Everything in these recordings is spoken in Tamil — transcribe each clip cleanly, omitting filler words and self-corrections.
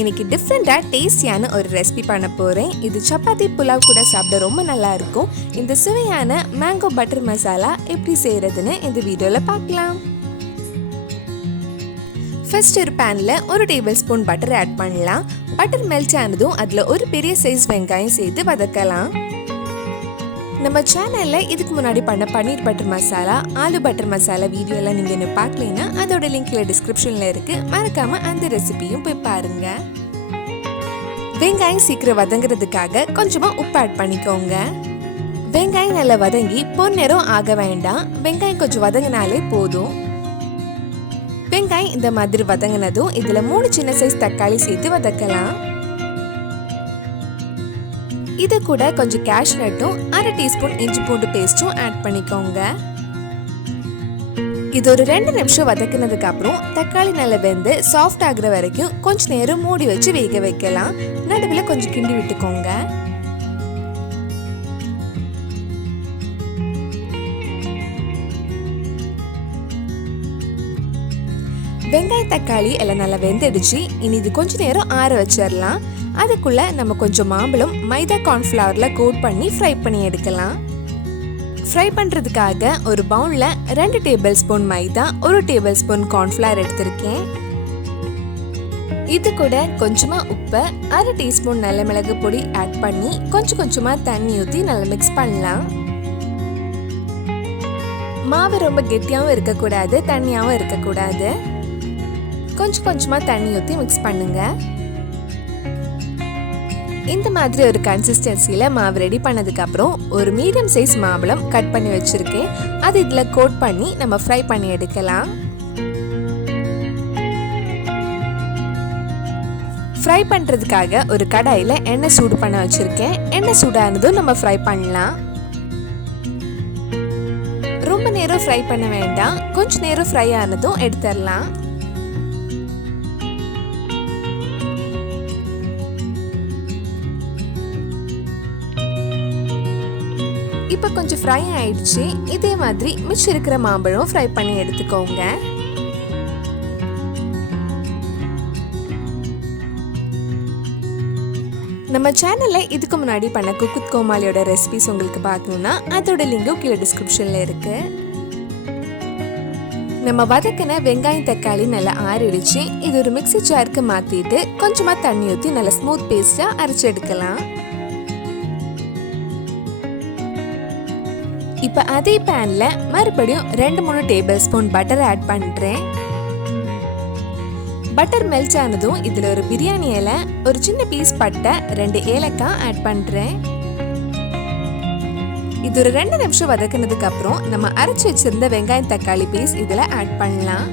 இன்னைக்கு டிஃப்ரெண்டா டேஸ்டியான ஒரு ரெசிபி பண்ண போறேன். இது சப்பாத்தி புலாவ் கூட சாப்பிட ரொம்ப நல்லா இருக்கும். இந்த சுவையான மேங்கோ பட்டர் மசாலா எப்படி செய்யறதுன்னு இந்த வீடியோல பார்க்கலாம். ஃபர்ஸ்ட் ஒரு பேன்ல 1 டேபிள் ஸ்பூன் பட்டர் ஆட் பண்ணலாம். பட்டர் மெல்ட் ஆனதும் அதுல ஒரு பெரிய சைஸ் வெங்காயம் சேர்த்து வதக்கலாம். நம்ம சேனல்ல இதுக்கு முன்னாடி பண்ண paneer butter masala, aloo butter masala video எல்லாம் நீங்க என்ன பார்க்கலைன்னா அதோட லிங்க்ல டிஸ்கிரிப்ஷன்ல இருக்கு. மறக்காம அந்த ரெசிபியும் போய் பாருங்க. வெங்காயம் சீக்கிரம் வதங்குறதுக்காக கொஞ்சமா உப்பு ஆட் பண்ணிக்கோங்க. வெங்காயம் நல்லா வதங்கி பொன்னிறம் ஆக வேண்டாம். வெங்காயம் கொஞ்சம் வதங்கினாலே போதும். வெங்காயம் இந்த மாதிரி வதங்கினதும் இதுல 3 சின்ன சைஸ் தக்காளி சேர்த்து வதக்கலாம். இது கூட கொஞ்சம் கேஷ்நட்டும் 1/2 டீஸ்பூன் இஞ்சி பூண்டு பேஸ்டும் ஆட் பண்ணிக்கோங்க. இது ஒரு 2 நிமிஷம் வதக்கினதுக்கு அப்புறம் தக்காளி நல்லா வெந்து சாஃப்ட் ஆகுற வரைக்கும் கொஞ்ச நேரம் மூடி வச்சு வேக வைக்கலாம். நடுவில் கொஞ்சம் கிண்டி விட்டுக்கோங்க. வெங்காய தக்காளி எல்லாம் நல்லா வெந்துடுச்சு. இனி இது கொஞ்ச நேரம் ஆற வச்சிடலாம். அதுக்குள்ள நம்ம கொஞ்சம் மாம்பழம் மைதா கார்ன்ஃப்ளவர்ல கோட் பண்ணி ஃப்ரை பண்ணி எடுக்கலாம். ஃப்ரை பண்றதுக்காக ஒரு பவுல்ல 2 டேபிள் ஸ்பூன் மைதா, 1 டேபிள் ஸ்பூன் கார்ன்ஃப்ளவர் எடுத்திருக்கேன். இது கூட கொஞ்சமா உப்பு, 1/2 டீஸ்பூன் நல்ல மிளகு பொடி ஆட் பண்ணி கொஞ்சமா தண்ணி ஊற்றி நல்லா மிக்ஸ் பண்ணலாம். மாவு ரொம்ப கெட்டியாகவும் இருக்கக்கூடாது, தண்ணியாகவும் இருக்கக்கூடாது. கொஞ்சமா தண்ணி ஊற்றி மிக்ஸ் பண்ணுங்க. இந்த மாதிரி ஒரு கன்சிஸ்டன்சில மாவு ரெடி பண்ணதுக்கு அப்புறம் ஒரு மீடியம் சைஸ் மாம்பழம் கட் பண்ணி வச்சிருக்கேன். அது இதுல கோட் பண்ணி நம்ம ஃப்ரை பண்ணி எடுக்கலாம். ஃப்ரை பண்றதுக்காக ஒரு கடாயில எண்ணெய் சூடு பண்ண வச்சிருக்கேன். எண்ணெய் சூடானதும் நம்ம ஃப்ரை பண்ணலாம். ரொம்ப நேரம் ஃப்ரை பண்ண வேண்டாம். கொஞ்ச நேரம் ஃப்ரை ஆனதும் எடுத்துடலாம். இப்போ கொஞ்சம் ஃப்ரை ஆயிடுச்சு. இதே மாதிரி மிச்சம் இருக்கிற மாம்பழம் ஃப்ரை பண்ணி எடுத்துக்கோங்க. நம்ம சேனல்ல இதுக்கு முன்னாடி பண்ண குக் வித் கோமாலியோட ரெசிபிஸ் உங்களுக்கு பார்க்கணும்னா அதோட லிங்கும் கீழே டிஸ்கிரிப்ஷன்ல இருக்கு. நம்ம வதக்கின வெங்காயம் தக்காளி நல்லா ஆறிடுச்சு. இது ஒரு மிக்ஸி ஜாருக்கு மாத்திட்டு கொஞ்சமா தண்ணி ஊற்றி நல்லா ஸ்மூத் பேஸ்டா அரைச்சு எடுக்கலாம். இப்போ அதே பேன்ல மறுபடியும் 2-3 டேபிள் ஸ்பூன் பட்டர் ஆட் பண்றேன். பட்டர் மெல்ட் ஆனதும் இதுல ஒரு பிரியாணி இலை, ஒரு சின்ன பீஸ் பட்டை, 2 ஏலக்காய் ஆட் பண்றேன். இது ஒரு 2 நிமிஷம் வதக்கினதுக்கு அப்புறம் நம்ம அரைச்சு வச்சிருந்த வெங்காயம் தக்காளி பேஸ்ட் இதுல ஆட் பண்ணலாம்.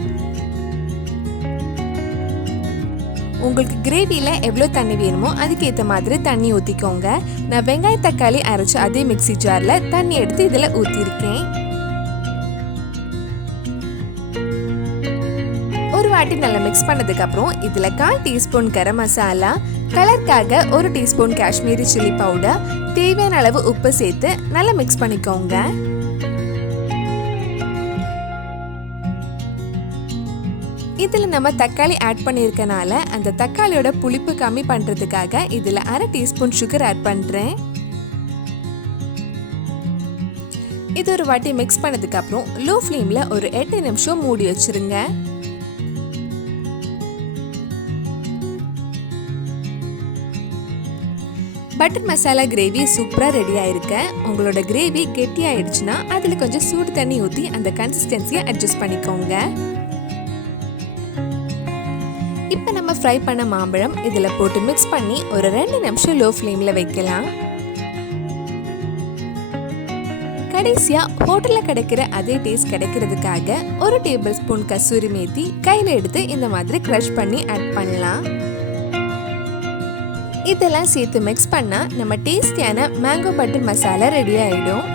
உங்களுக்கு கிரேவியில எவ்வளவு தண்ணி வேணுமோ அதுக்கேற்ற மாதிரி தண்ணி ஊத்திக்கோங்க. நான் வெங்காய தக்காளி அரைச்சு அதே மிக்ஸி ஜார்ல தண்ணி எடுத்து இதுல ஊத்திருக்கேன். ஒரு வாட்டி நல்லா மிக்ஸ் பண்ணதுக்கு அப்புறம் இதுல 1/4 டீஸ்பூன் கரம் மசாலா, கலருக்காக 1 டீஸ்பூன் காஷ்மீரி சில்லி பவுடர், தேவையான அளவு உப்பு சேர்த்து நல்லா மிக்ஸ் பண்ணிக்கோங்க. இதுல நம்ம தக்காளி ஆட் பண்ணிருக்கனால அந்த தக்காளியோட புளிப்பு கம்மி பண்றதுக்காக இதுல 1/2 டீஸ்பூன் சுகர் ஆட் பண்றேன். இது ஒரு வாட்டி மிக்ஸ் பண்ணதுக்கு அப்புறம் லோ ஃப்ளேம்ல ஒரு 8 நிமிஷம் மூடி வச்சிருங்க. பட்டர் மசாலா கிரேவி சூப்பரா ரெடி ஆயிருக்கு. உங்களோட கிரேவி கெட்டி ஆயிடுச்சுன்னா அதுல கொஞ்சம் சூடு தண்ணி ஊற்றி அந்த கன்சிஸ்டன்சியை அட்ஜஸ்ட் பண்ணிக்கோங்க. இப்போ நம்ம ஃப்ரை பண்ண மாம்பழம் இதில் போட்டு மிக்ஸ் பண்ணி ஒரு 2 நிமிஷம் லோ ஃப்ளேமில் வைக்கலாம். கடைசியா ஹோட்டல்ல கிடைக்கிற அதே டேஸ்ட் கிடைக்கிறதுக்காக 1 டேபிள் ஸ்பூன் கசூரி மேத்தி கையில் எடுத்து இந்த மாதிரி க்ரஷ் பண்ணி ஆட் பண்ணலாம். இதெல்லாம் சேர்த்து மிக்ஸ் பண்ணா நம்ம டேஸ்டியான மேங்கோ பட்டர் மசாலா ரெடி ஆயிடும்.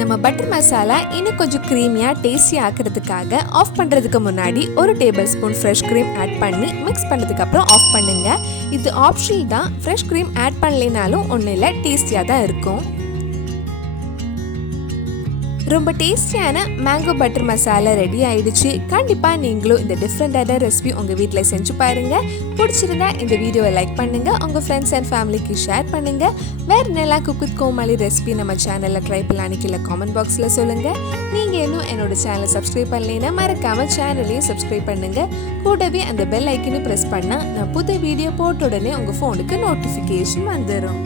நம்ம பட்டர் மசாலா இன்னும் கொஞ்சம் கிரீமியா டேஸ்டி ஆக்குறதுக்காக ஆஃப் பண்றதுக்கு முன்னாடி 1 tablespoon fresh cream add பண்ணி மிக்ஸ் பண்ணதுக்கு அப்புறம் ஆஃப் பண்ணுங்க. இது ஆப்ஷனல் தான். ஃப்ரெஷ் க்ரீம் ஆட் பண்ணலைனாலும் ஒன்றும் இல்லை, டேஸ்டியாக தான் இருக்கும். ரொம்ப டேஸ்டியான மேங்கோ பட்டர் மசாலா ரெடி ஆயிடுச்சு. கண்டிப்பாக நீங்களும் இந்த டிஃப்ரெண்டான ரெசிபி உங்கள் வீட்டில் செஞ்சு பாருங்கள். பிடிச்சிருந்தா இந்த வீடியோவை லைக் பண்ணுங்கள், உங்கள் ஃப்ரெண்ட்ஸ் அண்ட் ஃபேமிலிக்கு ஷேர் பண்ணுங்கள். வேறு என்னெல்லாம் குக் வித் கோமாளி ரெசிபி நம்ம சேனலில் ட்ரை பண்ணலான்னு கீழே காமெண்ட் பாக்ஸில் சொல்லுங்கள். நீங்கள் இன்னும் என்னோட சேனலை சப்ஸ்கிரைப் பண்ணலைன்னா மறக்காமல் சேனலையும் சப்ஸ்கிரைப் பண்ணுங்கள். கூடவே அந்த பெல் ஐக்கனும் ப்ரெஸ் பண்ணால் நான் புது வீடியோ போட்ட உடனே உங்கள் ஃபோனுக்கு நோட்டிஃபிகேஷன் வந்துடும்.